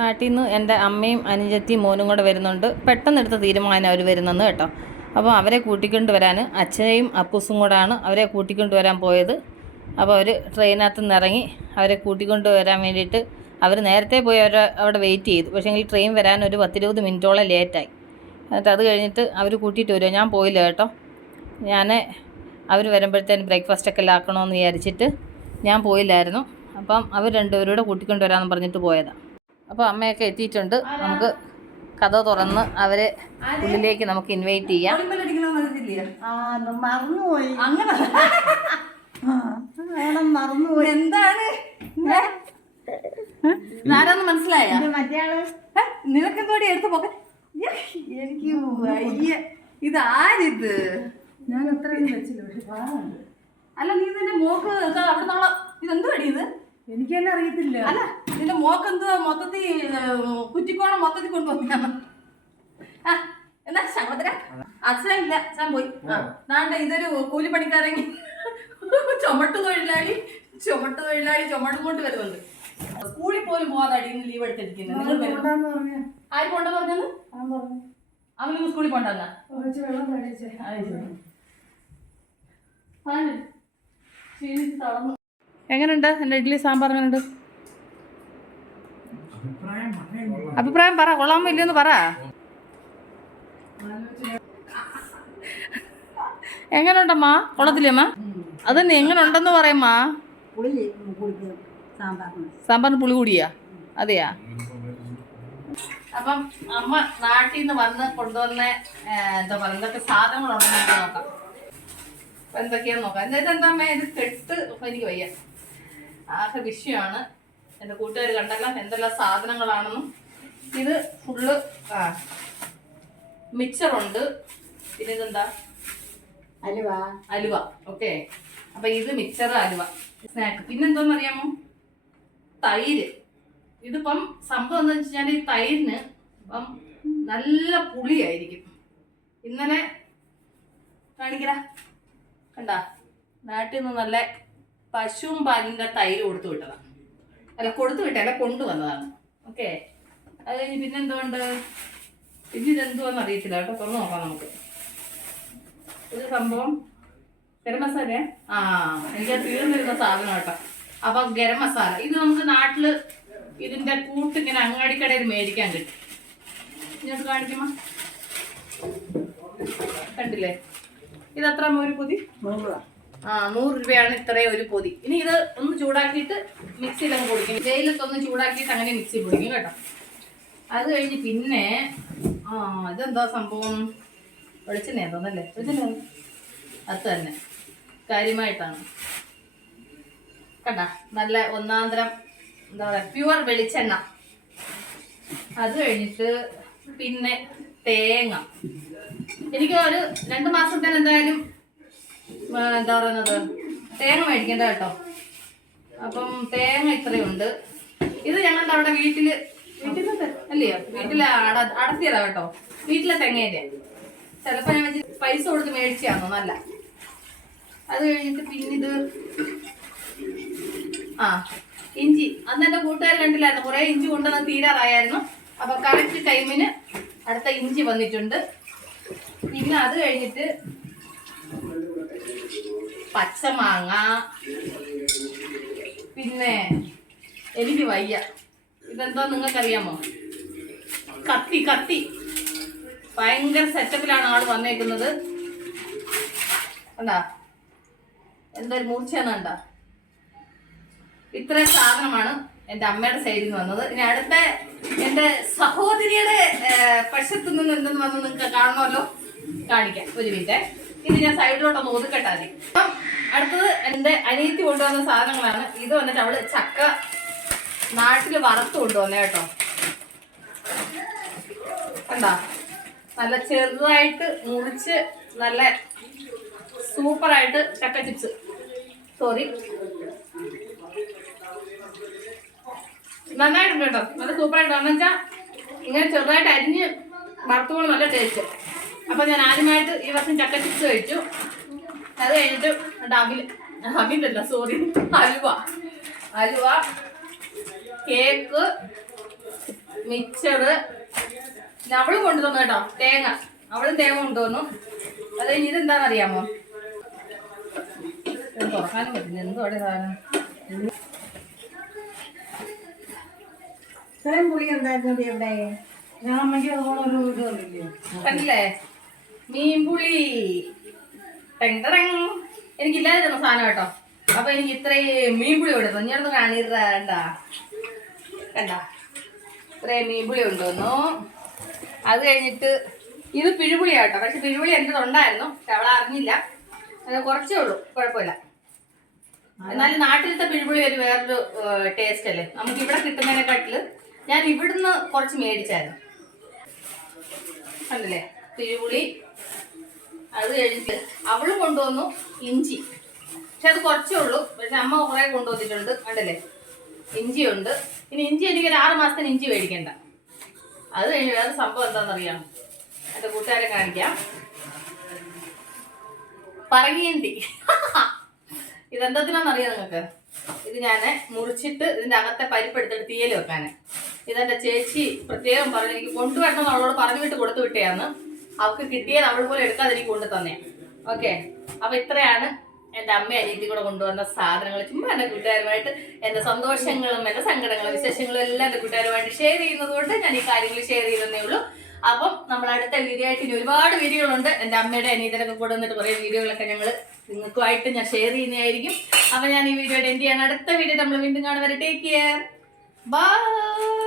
നാട്ടിൽ നിന്ന് എന്റെ അമ്മയും അനുജത്തിയും മോനും കൂടെ വരുന്നുണ്ട്. പെട്ടെന്നെടുത്ത തീരുമാനം അവർ വരുന്നെന്ന് കേട്ടോ. അപ്പോൾ അവരെ കൂട്ടിക്കൊണ്ട് വരാൻ അച്ഛനെയും അപ്പൂസും കൂടാണ് അവരെ കൂട്ടിക്കൊണ്ട് വരാൻ പോയത്. അപ്പോൾ അവർ ട്രെയിനകത്ത് നിന്ന് ഇറങ്ങി അവരെ കൂട്ടിക്കൊണ്ട് വരാൻ വേണ്ടിയിട്ട് അവർ നേരത്തെ പോയി അവർ അവിടെ വെയിറ്റ് ചെയ്തു. പക്ഷേ ഈ ട്രെയിൻ വരാൻ ഒരു പത്തിരുപത് മിനിറ്റോളം ലേറ്റായി എന്നിട്ട് അത് കഴിഞ്ഞിട്ട് അവർ കൂട്ടിയിട്ട് വരുമോ ഞാൻ പോയില്ല കേട്ടോ. ഞാൻ അവർ വരുമ്പോഴത്തേന് ബ്രേക്ക്ഫാസ്റ്റ് ഒക്കെ ആക്കണമെന്ന് വിചാരിച്ചിട്ട് ഞാൻ പോയില്ലായിരുന്നു. അപ്പം അവർ രണ്ടുപേരും കൂടെ കൂട്ടിക്കൊണ്ട് വരാമെന്ന് പറഞ്ഞിട്ട് പോയതാണ് അപ്പോൾ അമ്മയൊക്കെ എത്തിയിട്ടുണ്ട്. നമുക്ക് കഥ തുറന്ന് അവരെ ഉള്ളിലേക്ക് നമുക്ക് ഇൻവൈറ്റ് ചെയ്യാം. മറന്നുപോയി. അങ്ങനെ മറന്നുപോയി. എന്താണ്? ആരാന്ന് മനസ്സിലായ? ഇത് നിനക്കെന്തോടി എടുത്ത് പോക്ക? എനിക്ക് വയ്യ. ഇതാരിത് ഞാൻ അത്രയും വെച്ചില്ല അല്ല നീ നിന്റെ മോക്ക് ഇത് അവിടെ നിന്നുള്ള ഇതെന്തു അടി ഇത്? എനിക്ക് തന്നെ അറിയത്തില്ല. അല്ല നിന്റെ മോക്ക് എന്തോ മൊത്തത്തിൽ കുറ്റിക്കോണം മൊത്തത്തിൽ കൊണ്ടുവന്നാണ് ആ എന്നാ ശങ്കോദര അച്ഛൻ ഇല്ല അച്ഛൻ പോയി. നാണ്ട ഇതൊരു കൂലിപ്പണിക്കാരെങ്കിൽ ചുമട്ട് തൊഴിലാളി ചുമട്ട് തൊഴിലാളി ചുമട്ടും കൊണ്ട് വരുന്നുണ്ട്. സ്കൂളിൽ പോലും പോവാതെ അടിയിൽ ലീവ് എടുത്തിരിക്കുന്നത് ആര് പോണ്ടെന്ന് പറഞ്ഞത് ഞാൻ പറഞ്ഞു. അവനും സ്കൂളിൽ പോണ്ടെന്നാ എങ്ങനെയുണ്ട് എന്റെ ഇഡ്ഡലി സാമ്പാർ എങ്ങനെയുണ്ട് അഭിപ്രായം പറ. കൊള്ളാമോ ഇല്ലെന്ന് പറ. എങ്ങനെയുണ്ടമ്മാ കൊള്ളത്തില്ലേമ്മ അതന്നെ എങ്ങനെ ഉണ്ടെന്ന് പറയമ്മാ സാമ്പാറിന്. പുളി കൂടിയാ? അതെയാ? അപ്പം അമ്മ നാട്ടിൽ നിന്ന് വന്ന് കൊണ്ടുവന്ന എന്താ പറയുക എന്തൊക്കെ സാധനങ്ങളുണ്ടെന്ന് നമുക്ക് നോക്കാം. അപ്പൊ എന്തൊക്കെയാന്ന് നോക്കാം. എന്തായാലും എന്താ അമ്മ? ഇത് കെട്ട് എനിക്ക് വയ്യ. ആകെ വിഷയമാണ്. എന്റെ കൂട്ടുകാർ കണ്ടല്ലോ എന്തെല്ലാം സാധനങ്ങളാണെന്നും ഇത് ഫുള്ള് ആ മിക്സറുണ്ട് പിന്നെ ഇതെന്താ? അലുവ. അലുവ. ഓക്കെ അപ്പൊ ഇത് മിക്സർ അലുവ. സ്നാക്ക് പിന്നെന്തോന്ന് അറിയാമോ തൈര്. ഇതിപ്പം സംഭവം എന്താ വെച്ചാൽ ഈ തൈരിന് ഇപ്പം നല്ല പുളിയായിരിക്കും. ഇന്നലെ കാണിക്കടാ. കണ്ട? നാട്ടിൽ നിന്ന് നല്ല പശുവും പാലിന്റെ തൈര് കൊടുത്തു വിട്ടതാണ് അല്ല കൊടുത്തു വിട്ടല്ല കൊണ്ടുവന്നതാണ്. ഓക്കെ. അത് കഴിഞ്ഞ് പിന്നെന്തുകൊണ്ട് പിന്നെ ഇതെന്തുവാന്ന് അറിയത്തില്ല കേട്ടോ തുറന്നു നോക്കാം നമുക്ക്. ഇത് സംഭവം. ഗരം മസാല ആ എനിക്ക് തീർന്നിരുന്ന സാധനം കേട്ടോ. അപ്പൊ ഗരം മസാല. ഇത് നമുക്ക് നാട്ടിൽ ഇതിന്റെ കൂട്ട് ഇങ്ങനെ അങ്ങാടിക്കടയിൽ മേടിക്കാൻ കിട്ടും. ഇങ്ങോട്ട് കാണിക്കുമ്പോ കണ്ടില്ലേ? ഇത് അത്ര ഒരു പുതി? നൂറ് രൂപ. നൂറ് രൂപയാണ് ഇത്രയും ഒരു പൊതി. ഇനി ഇത് ഒന്ന് ചൂടാക്കിയിട്ട് മിക്സിയിൽ അങ്ങ് പൊടിക്കും. ജയിലത്ത് ഒന്ന് ചൂടാക്കിയിട്ട് അങ്ങനെ മിക്സി പൊടിക്കും കേട്ടോ. അത് കഴിഞ്ഞ് പിന്നെ ആ ഇതെന്താ സംഭവം? വെളിച്ചെണ്ണ തോന്നല്ലേ വെളിച്ചെണ്ണ അത് തന്നെ. കാര്യമായിട്ടാണ്. കണ്ട? നല്ല ഒന്നാന്തരം എന്താ പറയുക പ്യുവർ വെളിച്ചെണ്ണ. അത് കഴിഞ്ഞിട്ട് പിന്നെ തേങ്ങ. എനിക്ക് ഒരു രണ്ട് മാസത്തിന് എന്തായാലും എന്താ പറയുന്നത്? തേങ്ങ മേടിക്കേണ്ട കേട്ടോ. അപ്പം തേങ്ങ ഇത്രയുണ്ട്. ഇത് ഞങ്ങളുടെ അവിടെ വീട്ടിൽ വീട്ടിൽ അല്ലയോ വീട്ടിൽ അട അടത്തിയതാ കേട്ടോ. വീട്ടിലെ തെങ്ങയില്ലേ ചിലപ്പോ ഞാൻ പൈസ കൊടുത്ത് മേടിച്ചാണോ നല്ല. അത് കഴിഞ്ഞിട്ട് പിന്നിത് ഇത് ആ ഇഞ്ചി. അന്ന് എന്റെ കൂട്ടുകാർ കണ്ടില്ലായിരുന്നു. കുറെ ഇഞ്ചി കൊണ്ടുവന്ന് തീരാറായിരുന്നു അപ്പൊ കറക്റ്റ് ടൈമിന് അടുത്ത ഇഞ്ചി വന്നിട്ടുണ്ട്. പിന്നെ അത് കഴിഞ്ഞിട്ട് പച്ചമാങ്ങ പിന്നെ എനിക്ക് വയ്യ. ഇതെന്താ നിങ്ങൾക്കറിയാമോ? കത്തി കത്തി. ഭയങ്കര സെറ്റപ്പിലാണ് ആൾ വന്നേക്കുന്നത്. എന്താ എന്തൊരു മൂർച്ചയാണ് കണ്ട? ഇത്രയും സാധനമാണ് എന്റെ അമ്മയുടെ സൈഡിൽ നിന്ന് വന്നത്. ഇനി അടുത്ത എന്റെ സഹോദരിയുടെ പക്ഷത്തു നിന്ന് എന്തെന്ന് വന്ന് നിങ്ങൾക്ക് കാണണമല്ലോ? കാണിക്കാം. ഒരു മിനിറ്റ്. ഇത് ഞാൻ സൈഡിലോട്ടൊന്ന് ഒതുക്കട്ടെ ആദ്യം. അപ്പം അടുത്തത് എന്റെ അനിയത്തി കൊണ്ടുവന്ന സാധനങ്ങളാണ്. ഇത് വന്നിട്ട് അവൾ ചക്ക നാട്ടിൽ വറുത്ത് കൊണ്ടുവന്നേ കേട്ടോ. കണ്ടാ? നല്ല ചെറുതായിട്ട് മുറിച്ച് നല്ല സൂപ്പറായിട്ട് ചക്ക ചിപ്സ് സോറി നന്നായിട്ടുണ്ട് കേട്ടോ. നല്ല സൂപ്പറായിട്ട് കാരണം വെച്ചാൽ ഇങ്ങനെ ചെറുതായിട്ട് അരിഞ്ഞ് വറുത്തുകൊണ്ട് നല്ല ടേസ്റ്റ് അപ്പൊ ഞാൻ ആദ്യമായിട്ട് ഈ വർഷം ചക്ക ചിപ്സ് കഴിച്ചു. അത് കഴിഞ്ഞിട്ട് അവിൽ അവിലല്ല സോറി അലുവ. അലുവ കേക്ക് മിക്സറ് പിന്നെ അവളും കൊണ്ടുവന്നു കേട്ടോ തേങ്ങ. അവളും തേങ്ങ കൊണ്ടുവന്നു. അത് കഴിഞ്ഞ് ഇതെന്താണെന്ന് അറിയാമോ ഇത് തുറക്കാനും പറ്റില്ല. എന്തോ അവിടെ സാധനം. ഇത്രയും പുളി ഉണ്ടായിരുന്നത് എവിടെ ഞാൻ അമ്മയ്ക്ക് ഒരു ഇത് കണ്ടില്ലേ? മീൻപുളി. ടെങ്. എനിക്കില്ലാതിരുന്ന സാധനം കേട്ടോ. അപ്പൊ എനിക്ക് ഇത്രയും മീൻപുളി കൊടുത്തു. ഞാനൊന്ന് കാണിരണ്ട കണ്ട. ഇത്രയും മീൻപുളി കൊണ്ടുവന്നു. അത് കഴിഞ്ഞിട്ട് ഇത് പിഴുപുളിയാ കേട്ടോ. പക്ഷെ പിഴുപുളി എന്റെ ഉണ്ടായിരുന്നു. പക്ഷെ അവളെ അറിഞ്ഞില്ല. കുറച്ചേ ഉള്ളൂ. കുഴപ്പമില്ല. എന്നാലും നാട്ടിലത്തെ പിഴുപുളി ഒരു വേറൊരു ടേസ്റ്റ് അല്ലേ? നമുക്ക് ഇവിടെ കിട്ടുന്നതിനെക്കാട്ടിൽ ഞാൻ ഇവിടുന്ന് കുറച്ച് മേടിച്ചായിരുന്നു. കണ്ടില്ലേ? പിഴുപുളി. അത് കഴിഞ്ഞിട്ട് അവളും കൊണ്ടുവന്നു ഇഞ്ചി. പക്ഷെ അത് കുറച്ചേ ഉള്ളൂ. പക്ഷെ അമ്മ കുറെ കൊണ്ടുവന്നിട്ടുണ്ട്. കണ്ടില്ലേ? ഇഞ്ചിയുണ്ട്. ഇനി ഇഞ്ചി എനിക്ക് ഒരു ആറ് മാസത്തിന് ഇഞ്ചി മേടിക്കണ്ട. അത് കഴിഞ്ഞ് വേറെ സംഭവം എന്താണെന്നറിയാം എന്റെ കൂട്ടുകാരെ കാണിക്കാം. പറങ്ങിയന്തി ഇതെന്തത്തിനാണെന്നറിയാം നിങ്ങൾക്ക്? ഇത് ഞാൻ മുറിച്ചിട്ട് ഇതിന്റെ അകത്തെ പരിപ്പെടുത്തിട്ട് തീയൽ വെക്കാൻ ഇതെന്റെ ചേച്ചി പ്രത്യേകം പറഞ്ഞു എനിക്ക് കൊണ്ടുവരണം അവളോട് പറഞ്ഞു വിട്ട് കൊടുത്തു വിട്ടേന്ന് അവൾക്ക് കിട്ടിയ നമ്മൾ പോലെ എടുക്കാതെ എനിക്ക് കൊണ്ടു തന്നെ. ഓക്കെ അപ്പൊ ഇത്രയാണ് എന്റെ അമ്മ അനിയത്തി കൂടെ കൊണ്ടുവന്ന സാധനങ്ങൾ. ചുമ്മാ എന്റെ കൂട്ടുകാരുമായിട്ട് എന്റെ സന്തോഷങ്ങളും എന്റെ സങ്കടങ്ങളും വിശേഷങ്ങളും എല്ലാം എന്റെ കൂട്ടുകാരുമായിട്ട് ഷെയർ ചെയ്യുന്നത് കൊണ്ട് ഞാൻ ഈ കാര്യങ്ങൾ ഷെയർ ചെയ്തതേ ഉള്ളൂ. അപ്പം നമ്മൾ അടുത്ത വീഡിയോ ആയിട്ട് ഇനി ഒരുപാട് വീഡിയോകളുണ്ട് എന്റെ അമ്മയുടെ അനിയത്തിനൊക്കെ കൂടെ വന്നിട്ട് കുറേ വീഡിയോകളൊക്കെ ഞങ്ങൾ നിങ്ങൾക്കുമായിട്ട് ഞാൻ ഷെയർ ചെയ്യുന്നതായിരിക്കും. അപ്പം ഞാൻ ഈ വീഡിയോയുടെ എന്റെ അടുത്ത വീഡിയോ നമ്മൾ വീണ്ടും കാണുവരെ ടേക്ക് കെയർ ബൈ